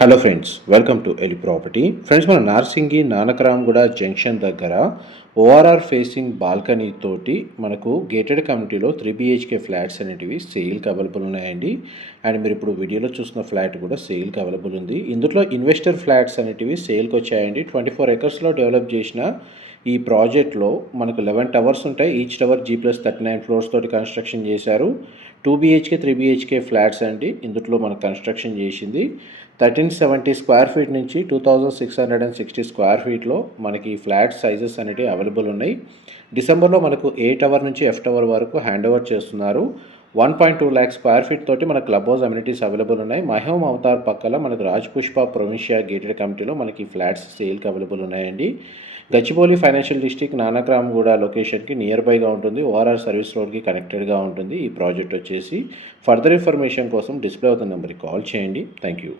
Hello friends, welcome to Eli property. Friends, మన Narsingi Nanakramguda junction దగ్గర ORR facing balcony తోటి మనకు గేటెడ్ కమ్యూనిటీలో 3 BHK ఫ్లాట్స్ అనేటివి సేల్కి అవైలబుల్ ఉన్నాయండి. అండ్ మీరు ఇప్పుడు వీడియోలో చూస్తున్న ఫ్లాట్ కూడా సేల్కి అవైలబుల్ ఉంది. ఇందులో ఇన్వెస్టర్ ఫ్లాట్స్ అనేటివి సేల్కి వచ్చాయండి. 24 acresలో డెవలప్ చేసిన ఈ ప్రాజెక్ట్లో మనకు 11 టవర్స్ ఉంటాయి. ఈచ్ టవర్ G+39 ఫ్లోర్స్ తోటి కన్స్ట్రక్షన్ చేశారు. 2 BHK 3 BHK ఫ్లాట్స్ అండి. ఇందులో మనకు కన్స్ట్రక్షన్ చేసింది 1370 స్క్వేర్ ఫీట్ నుంచి 2660 స్క్వేర్ ఫీట్లో మనకి ఫ్లాట్ సైజెస్ అనేవి అవైలబుల్ ఉన్నాయి. డిసెంబర్లో మనకు ఏ టవర్ నుంచి ఎఫ్ టవర్ వరకు హ్యాండ్ ఓవర్ చేస్తున్నారు. 1.2 lakh స్క్వేర్ ఫీట్ తోటి మనకు క్లబ్ హౌస్ అమ్యూనిటీస్ అవైలబుల్ ఉన్నాయి. మహోమ్ అవతార్ పక్కల మనకు రాజ్పుష్ప ప్రొవిన్షియా గేటెడ్ కమిటీలో మనకి ఫ్లాట్స్ సేల్కి అవైలబుల్ ఉన్నాయండి. గచ్చిబౌలి ఫైనాన్షియల్ డిస్ట్రిక్ట్ నానక్రామ్గూడ లొకేషన్కి నియర్ బైగా ఉంటుంది. ఓఆర్ఆర్ సర్వీస్ రోడ్కి కనెక్టెడ్గా ఉంటుంది. ఈ ప్రాజెక్ట్ వచ్చేసి ఫర్దర్ ఇన్ఫర్మేషన్ కోసం డిస్ప్లే అవుతున్న నెంబర్కి కాల్ చేయండి. Thank you.